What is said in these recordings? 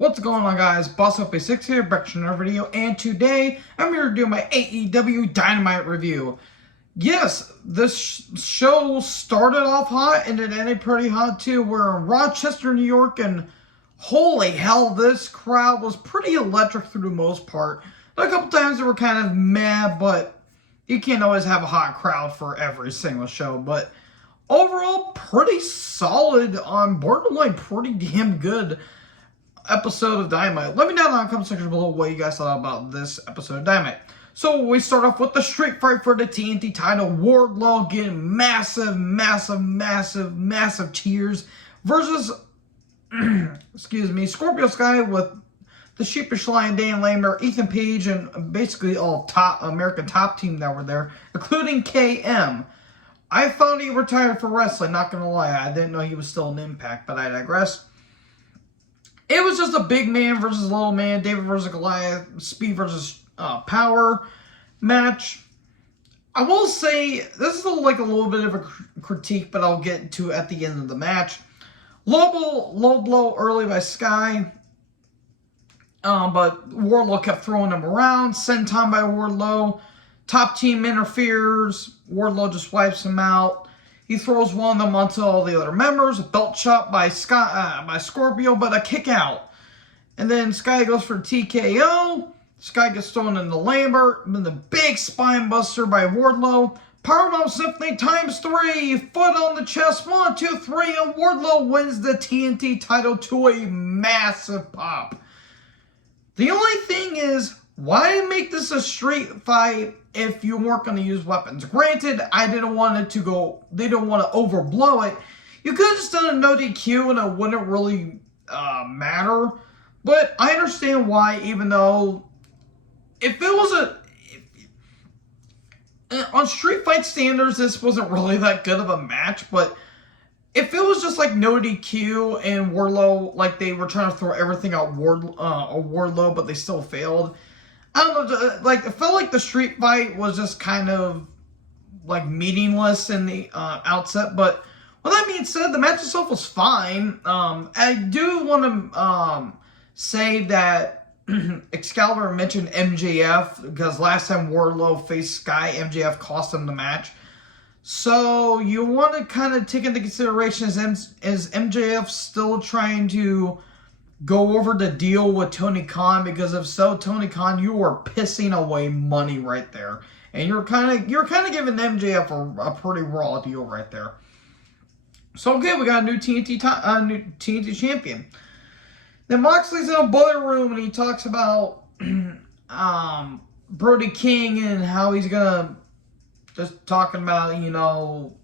What's going on, guys? BossOP6 here, back to another video, and today I'm here to do my AEW Dynamite review. Yes, this show started off hot and it ended pretty hot too. We're in Rochester, New York, and holy hell, this crowd was pretty electric through the most part. A couple times they were kind of meh, but you can't always have a hot crowd for every single show. But overall, pretty solid, borderline pretty damn good episode of Dynamite. Let me know in the comment section below what you guys thought about this episode of Dynamite. So we start off with the street fight for the TNT title. Wardlow getting massive cheers versus Scorpio Sky with the Sheepish Lion, Dan Lambert, Ethan Page, and basically all top American top team that were there, including KM. I thought he retired for wrestling, not gonna lie. I didn't know he was still in Impact, but I digress. It was just a big man versus little man, David versus Goliath, speed versus power match. I will say, this is like a little bit of a critique, but I'll get to at the end of the match. Low blow early by Sky, but Wardlow kept throwing him around. Senton by Wardlow. Top team interferes. Wardlow just wipes him out. He throws one of them onto all the other members. A belt chop by Scorpio, but a kick out. And then Sky goes for TKO. Sky gets thrown into Lambert. And then the big spine buster by Wardlow. Powerbomb Symphony ×3. Foot on the chest. 1, 2, 3. And Wardlow wins the TNT title to a massive pop. The only thing is, why make this a street fight if you weren't going to use weapons? Granted, I didn't want it to go, they didn't want to overblow it. You could have just done a no DQ and it wouldn't really matter. But I understand why, even though if it was on street fight standards, this wasn't really that good of a match. But if it was just like no DQ and Wardlow, like they were trying to throw everything out Wardlow, but they still failed. I don't know, like, it felt like the street fight was just kind of, like, meaningless in the outset, but with that being said, the match itself was fine. I do want to say that Excalibur mentioned MJF, because last time Wardlow faced Sky, MJF cost him the match. So, you want to kind of take into consideration, is MJF still trying to go over the deal with Tony Khan? Because if so, Tony Khan, you are pissing away money right there, and you're kind of giving MJF a pretty raw deal right there. So okay, we got a new TNT champion. Then Moxley's in a boiler room and he talks about Brody King and how he's gonna just talking about, you know,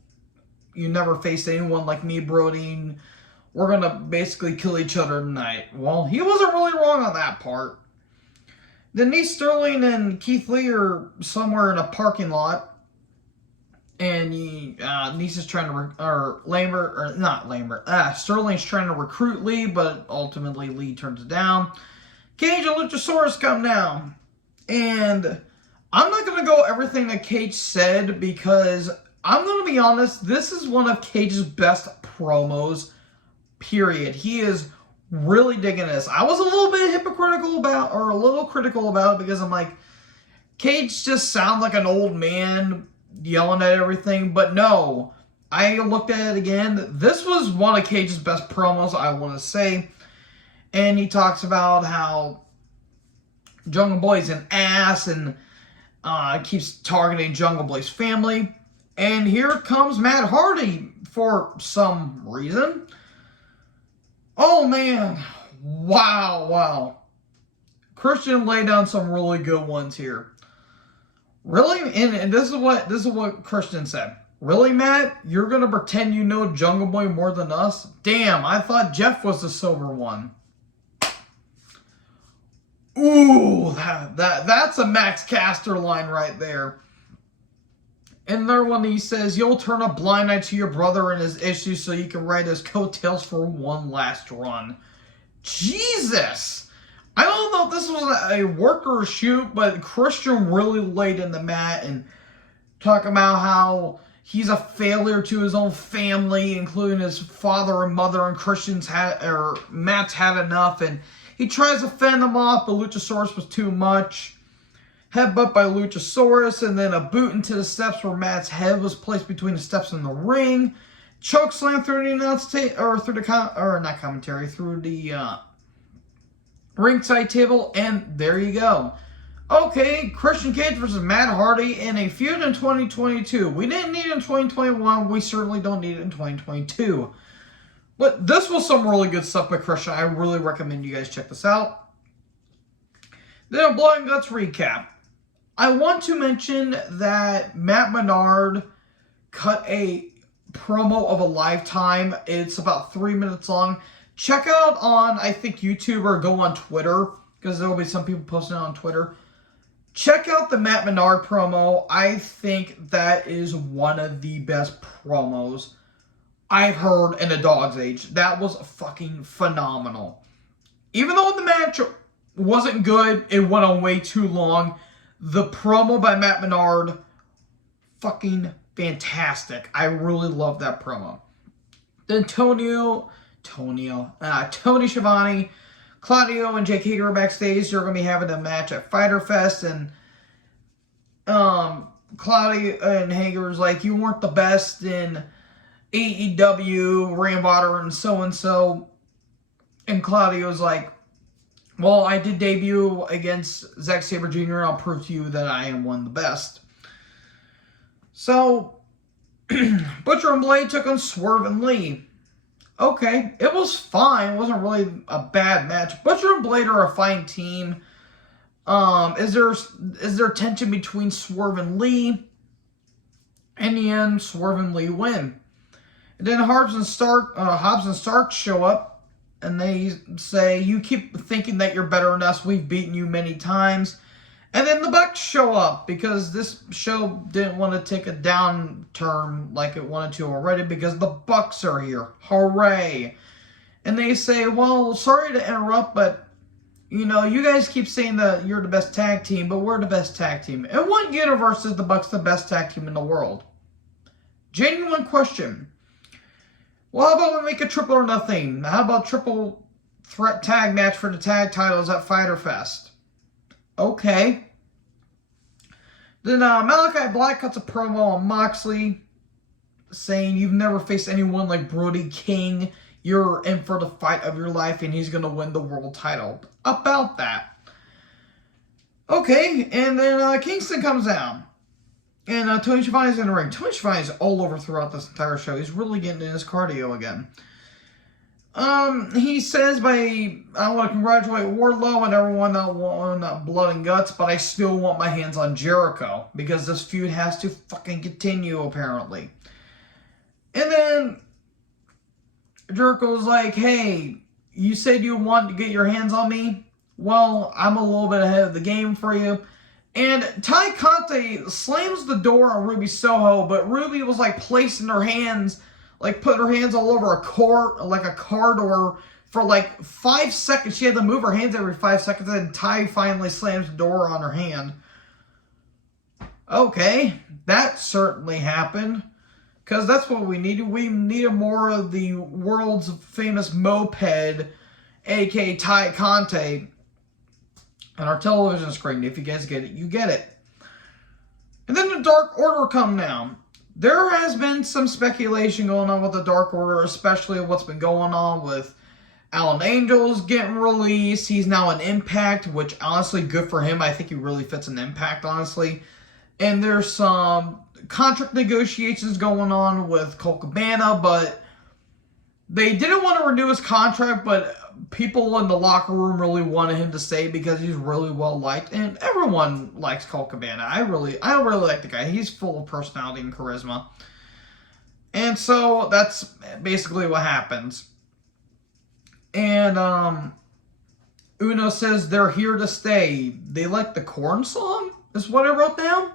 you never faced anyone like me, Brody. And we're going to basically kill each other tonight. Well, he wasn't really wrong on that part. Then Sterling and Keith Lee are somewhere in a parking lot. And Sterling's trying to recruit Lee, but ultimately Lee turns it down. Cage and Luchasaurus come down. And I'm not going to go everything that Cage said, because I'm going to be honest, this is one of Cage's best promos. Period. He is really digging this. I was a little bit critical about it, because I'm like, Cage just sounds like an old man yelling at everything. But no, I looked at it again. This was one of Cage's best promos, I want to say. And he talks about how Jungle Boy's an ass and keeps targeting Jungle Boy's family. And here comes Matt Hardy for some reason. Oh, man. Wow. Christian laid down some really good ones here. Really? And this is what Christian said. Really, Matt? You're going to pretend you know Jungle Boy more than us? Damn, I thought Jeff was the sober one. Ooh, that's a Max Caster line right there. And there when he says, you'll turn a blind eye to your brother and his issues so you can ride his coattails for one last run. Jesus! I don't know if this was a work or a shoot, but Christian really laid in the mat and talking about how he's a failure to his own family, including his father and mother, and Matt's had enough, and He tries to fend him off, but Luchasaurus was too much. Headbutt by Luchasaurus, and then a boot into the steps where Matt's head was placed between the steps in the ring. Choke slam through the announce table, through the ringside table, and there you go. Okay, Christian Cage versus Matt Hardy in a feud in 2022. We didn't need it in 2021. We certainly don't need it in 2022. But this was some really good stuff by Christian. I really recommend you guys check this out. Then a Blood and Guts recap. I want to mention that Matt Menard cut a promo of a lifetime. It's about 3 minutes long. Check out on, I think, YouTube or go on Twitter, because there will be some people posting it on Twitter. Check out the Matt Menard promo. I think that is one of the best promos I've heard in a dog's age. That was fucking phenomenal. Even though the match wasn't good, it went on way too long. The promo by Matt Menard, fucking fantastic. I really love that promo. Then Tony Schiavone, Claudio, and Jake Hager are backstage. They're going to be having a match at Fyter Fest, and Claudio and Hager's like, you weren't the best in AEW, Rambotter, and so. And Claudio's like, well, I did debut against Zack Sabre Jr., and I'll prove to you that I am one of the best. So, Butcher and Blade took on Swerve and Lee. Okay, it was fine. It wasn't really a bad match. Butcher and Blade are a fine team. Is there tension between Swerve and Lee? In the end, Swerve and Lee win. And then Hobbs and Stark show up, and they say, you keep thinking that you're better than us. We've beaten you many times. And then the Bucks show up, because this show didn't want to take a downturn like it wanted to already, because the Bucks are here. Hooray. And they say, well, sorry to interrupt, but, you know, you guys keep saying that you're the best tag team, but we're the best tag team. In what universe is the Bucks the best tag team in the world? Genuine question. Well, how about we make a triple or nothing? How about triple threat tag match for the tag titles at Fyter Fest? Okay. Then Malachi Black cuts a promo on Moxley, saying you've never faced anyone like Brody King. You're in for the fight of your life, and he's going to win the world title. About that. Okay, and then Kingston comes down. And Tony Schiavone's in the ring. Tony Schiavone's all over throughout this entire show. He's really getting in his cardio again. He says, I want to congratulate Wardlow and everyone that won Blood and Guts, but I still want my hands on Jericho, because this feud has to fucking continue, apparently. And then Jericho's like, hey, you said you want to get your hands on me? Well, I'm a little bit ahead of the game for you. And Ty Conte slams the door on Ruby Soho, but Ruby was like placing her hands, like putting her hands all over a car door for like 5 seconds. She had to move her hands every 5 seconds, and Ty finally slams the door on her hand. Okay, that certainly happened. Because that's what we needed. We needed more of the world's famous moped, a.k.a. Ty Conte, on our television screen. If you guys get it, you get it. And then the Dark Order come down. There has been some speculation going on with the Dark Order, especially what's been going on with Alan Angels getting released. He's now an Impact, which honestly, good for him. I think he really fits an Impact, honestly. And there's some contract negotiations going on with Colt Cabana, but they didn't want to renew his contract, but people in the locker room really wanted him to stay because he's really well liked, and everyone likes Colt Cabana. I really like the guy. He's full of personality and charisma. And so that's basically what happens. And Uno says they're here to stay. They like the Korn song, is what I wrote down.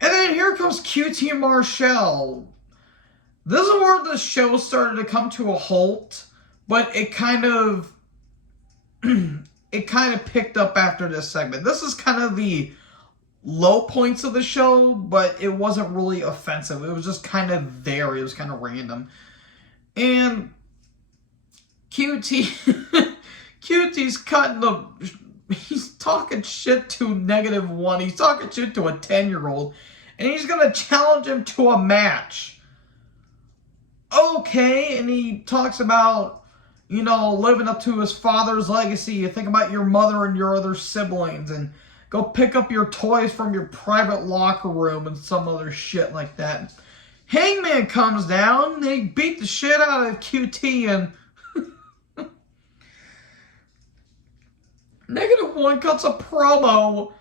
And then here comes QT Marshall. This is where the show started to come to a halt, but it kind of picked up after this segment. This is kind of the low points of the show, but it wasn't really offensive. It was just kind of there. It was kind of random. And QT QT's he's talking shit to -1. He's talking shit to a 10-year-old. And he's going to challenge him to a match. Okay, and he talks about, living up to his father's legacy. You think about your mother and your other siblings, and go pick up your toys from your private locker room and some other shit like that. Hangman comes down, they beat the shit out of QT, and -1 cuts a promo.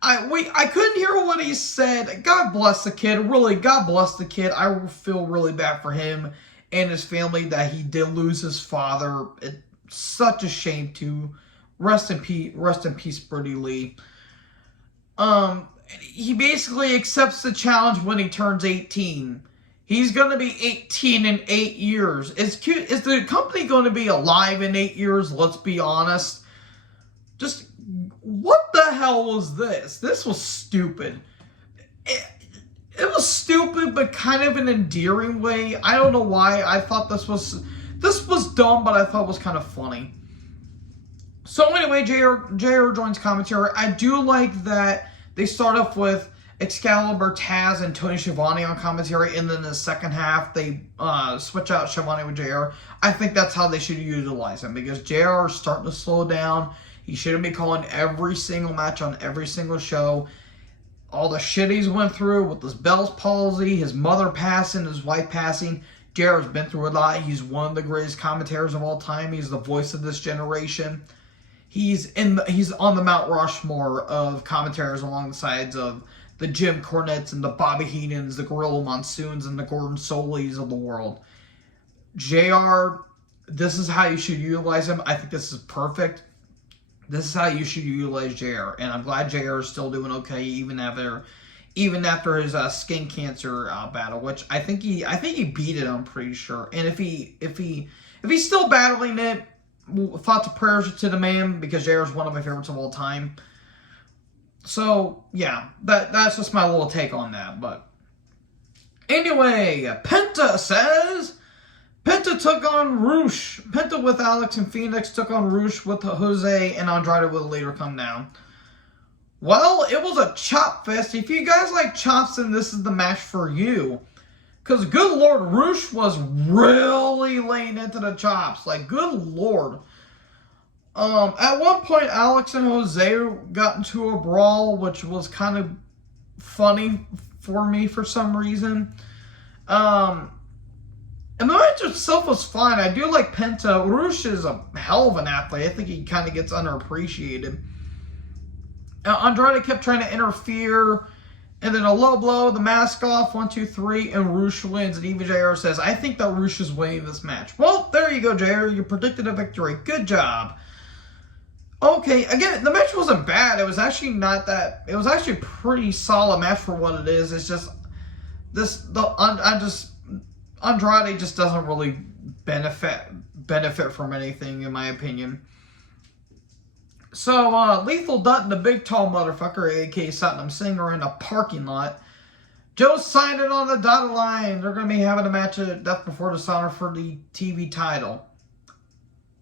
I couldn't hear what he said. God bless the kid. Really, God bless the kid. I feel really bad for him and his family that he did lose his father. It's such a shame too. Rest in peace, Brody Lee. He basically accepts the challenge when he turns 18. He's going to be 18 in 8 years. Is the company going to be alive in 8 years? Let's be honest. Just, what the hell was this? This was stupid. It was stupid, but kind of an endearing way. I don't know why. I thought this was dumb, but I thought it was kind of funny. So anyway, JR joins commentary. I do like that they start off with Excalibur, Taz, and Tony Schiavone on commentary, and then in the second half, they switch out Schiavone with JR. I think that's how they should utilize him, because JR is starting to slow down. He shouldn't be calling every single match on every single show. All the shit he's went through with his Bell's palsy, his mother passing, his wife passing. JR's been through a lot. He's one of the greatest commentators of all time. He's the voice of this generation. He's on the Mount Rushmore of commentators along the sides of the Jim Cornettes and the Bobby Heenans, the Gorilla Monsoons, and the Gordon Solleys of the world. JR, this is how you should utilize him. I think this is perfect. This is how you should utilize JR, and I'm glad JR is still doing okay, even after his skin cancer battle, which I think he beat it. I'm pretty sure. And if he's still battling it, thoughts and prayers to the man, because JR is one of my favorites of all time. So yeah, that's just my little take on that. But anyway, Penta says. Penta took on Rush. Penta with Alex and Phoenix took on Rush with Jose, and Andrade will later come down. Well, it was a chop fest. If you guys like chops, then this is the match for you. Because, good Lord, Rush was really laying into the chops. Like, good Lord. At one point, Alex and Jose got into a brawl, which was kind of funny for me for some reason. And the match itself was fine. I do like Penta. Rush is a hell of an athlete. I think he kind of gets underappreciated. Andrade kept trying to interfere. And then a low blow, the mask off, 1, 2, 3, and Rush wins. And even JR says, I think that Rush is winning this match. Well, there you go, JR. You predicted a victory. Good job. Okay, again, the match wasn't bad. It was actually not that. It was actually a pretty solid match for what it is. It's just Andrade just doesn't really benefit from anything, in my opinion. So, Lethal Dutton, the big tall motherfucker, a.k.a. Satnam Singh, are in a parking lot. Joe signed it on the dotted line. They're going to be having a match at Death Before Dishonor for the TV title.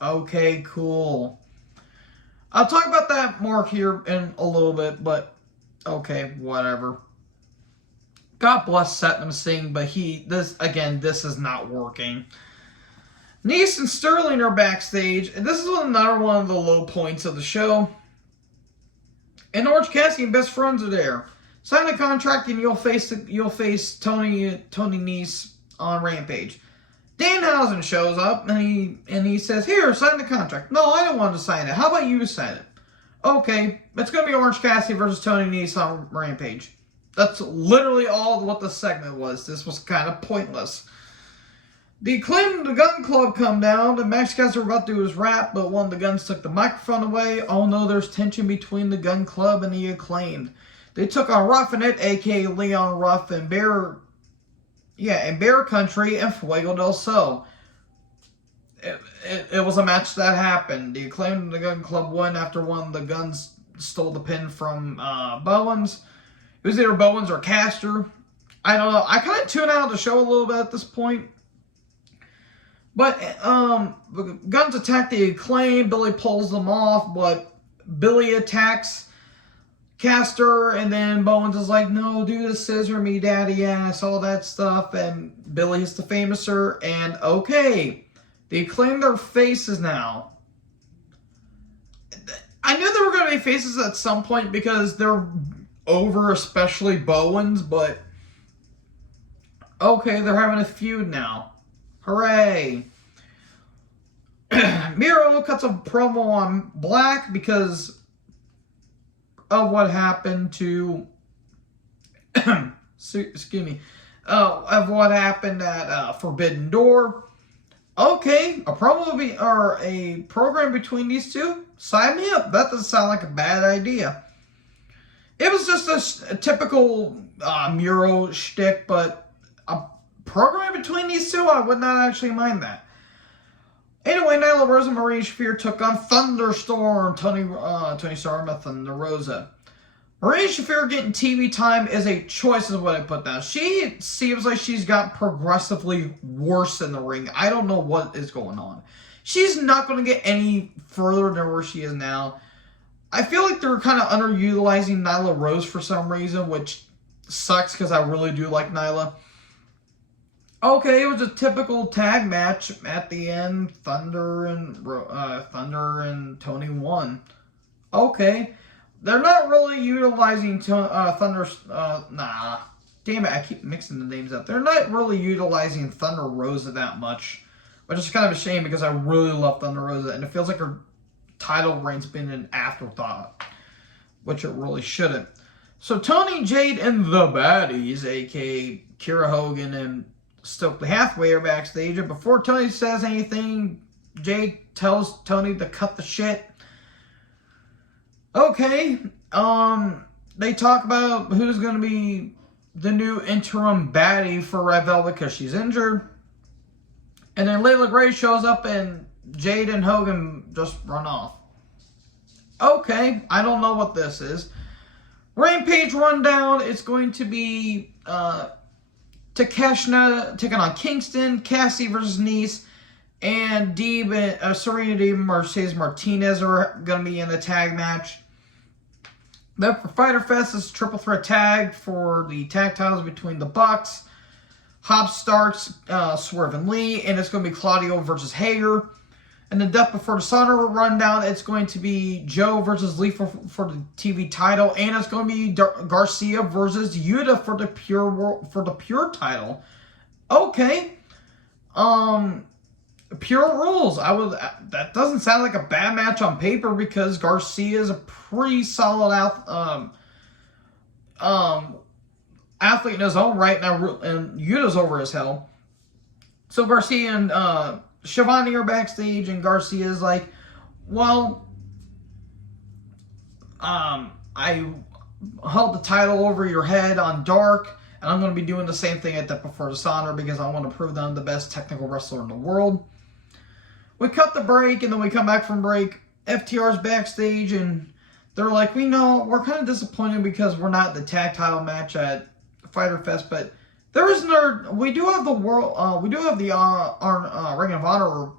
Okay, cool. I'll talk about that more here in a little bit, but okay, whatever. God bless Satnam Singh, but this is not working. Nice and Sterling are backstage, and this is another one of the low points of the show. And Orange Cassidy and Best Friends are there. Sign a contract and you'll face Tony Nese on Rampage. Danhausen shows up and he says, "Here, sign the contract." "No, I don't want to sign it. How about you sign it?" "Okay, it's going to be Orange Cassidy versus Tony Nese on Rampage." That's literally all what the segment was. This was kind of pointless. The Acclaimed and the Gun Club come down, and Max Kessler was about to do his rap, but one of the Guns took the microphone away. Oh no, there's tension between the Gun Club and the Acclaimed. They took on Roughing It, a.k.a. Leon Ruff, and Bear Country, and Fuego del Sol. It was a match that happened. The Acclaimed and the Gun Club won after one of the Guns stole the pin from Bowens. It was either Bowens or Caster. I don't know. I kind of tune out of the show a little bit at this point. But the Guns attack the Acclaim. Billy pulls them off, but Billy attacks Caster, and then Bowens is like, no, do the scissor me, daddy ass, all that stuff. And Billy hits the Famouser, and okay, they claim their faces now. I knew there were going to be faces at some point because they're over, especially Bowens, but okay, they're having a feud now. Hooray. Miro cuts a promo on Black because of what happened to excuse me, of what happened at Forbidden Door. Okay, a program between these two? Sign me up. That doesn't sound like a bad idea. It was just a typical Miro shtick, but a program between these two, I would not actually mind that. Anyway, Nyla Rose and Maria Shafir took on Thunderstorm, Tony Storm and Thunder Rosa. Maria Shafir getting TV time is a choice, is what I put down. She seems like she's got progressively worse in the ring. I don't know what is going on. She's not going to get any further than where she is now. I feel like they're kind of underutilizing Nyla Rose for some reason, which sucks because I really do like Nyla. Okay, it was a typical tag match at the end. Thunder and Tony won. Okay. They're not really utilizing Thunder... nah. Damn it, I keep mixing the names up. They're not really utilizing Thunder Rosa that much. Which is kind of a shame because I really love Thunder Rosa. And it feels like her title reign's been an afterthought. Which it really shouldn't. So Tony, Jade, and the Baddies, a.k.a. Kira Hogan and Stokely Hathaway, are backstage. And before Tony says anything, Jade tells Tony to cut the shit. Okay, they talk about who's going to be the new interim baddie for Red Velvet because she's injured. And then Layla Gray shows up and Jade and Hogan just run off. Okay, I don't know what this is. Rampage rundown, it's going to be Takeshita taking on Kingston, Cassie versus Nice, and Serena Deeb and Mercedes Martinez are going to be in a tag match. Then for Fyter Fest, it's a triple threat tag for the tag titles between the Bucks, Hobbs Starks, Swerve and Lee, and it's going to be Claudio versus Hager. And then Death Before Dishonor rundown, it's going to be Joe versus Lee for the TV title, and it's going to be Garcia versus Yuta for the pure title. Okay, Pure Rules. That doesn't sound like a bad match on paper because Garcia is a pretty solid athlete in his own right now, and Yuta's over as hell. So Garcia and Shivani are backstage, and Garcia is like, well, I held the title over your head on Dark, and I'm going to be doing the same thing at Death Before Dishonor because I want to prove that I'm the best technical wrestler in the world. We cut the break, and then we come back from break. FTR's backstage, and they're like, we know, we're kind of disappointed because we're not the tag title match at Fyter Fest, but there is we do have the Ring of Honor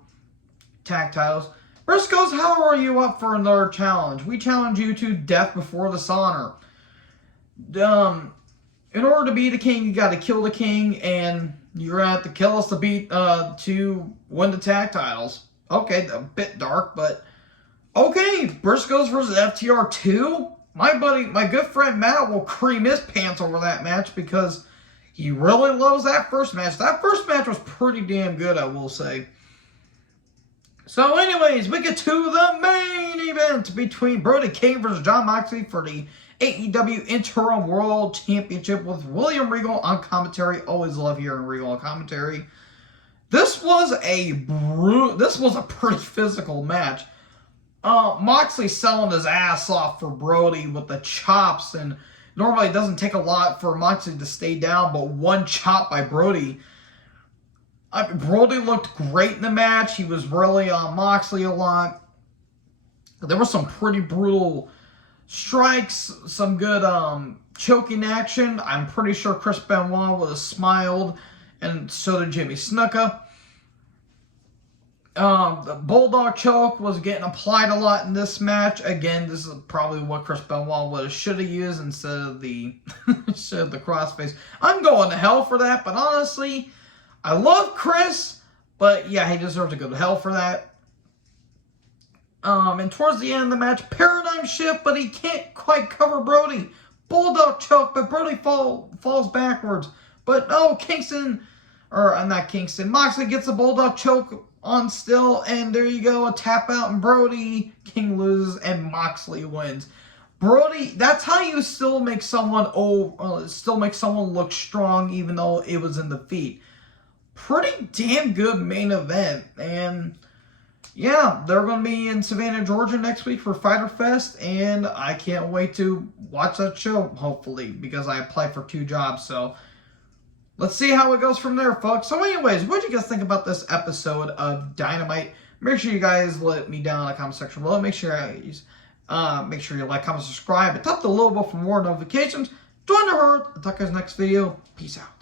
tag titles. Briscoes, how are you up for another challenge? We challenge you to Death Before Dishonor. In order to be the king, you got to kill the king, and you're gonna have to kill us to win the tag titles. Okay, a bit dark, but okay. Briscoes versus FTR 2. My good friend Matt will cream his pants over that match because he really loves that first match. That first match was pretty damn good, I will say. So anyways, we get to the main event between Brody King versus Jon Moxley for the AEW Interim World Championship with William Regal on commentary. Always love hearing Regal on commentary. This was a pretty physical match. Moxley selling his ass off for Brody with the chops, and normally it doesn't take a lot for Moxley to stay down, but one chop by Brody. Brody looked great in the match. He was really on Moxley a lot. There were some pretty brutal strikes, some good choking action. I'm pretty sure Chris Benoit would have smiled, and so did Jimmy Snuka. The Bulldog choke was getting applied a lot in this match. Again, this is probably what Chris Benoit should have used instead of the crossface. I'm going to hell for that, but honestly, I love Chris, but yeah, he deserves to go to hell for that. And towards the end of the match, paradigm shift, but he can't quite cover Brody. Bulldog choke, but Brody falls backwards. But no, Moxley gets a Bulldog choke on still, and there you go, a tap out, and Brody King loses, and Moxley wins. Brody, that's how you still make someone look strong, even though it was in defeat. Pretty damn good main event, and yeah, they're going to be in Savannah, Georgia next week for Fyter Fest, and I can't wait to watch that show, hopefully, because I applied for 2 jobs, so let's see how it goes from there, folks. So anyways, what do you guys think about this episode of Dynamite? Make sure you guys let me down in the comment section below. Make sure you like, comment, subscribe, and tap the little bell for more notifications. Join the herd. I'll talk to you guys next video. Peace out.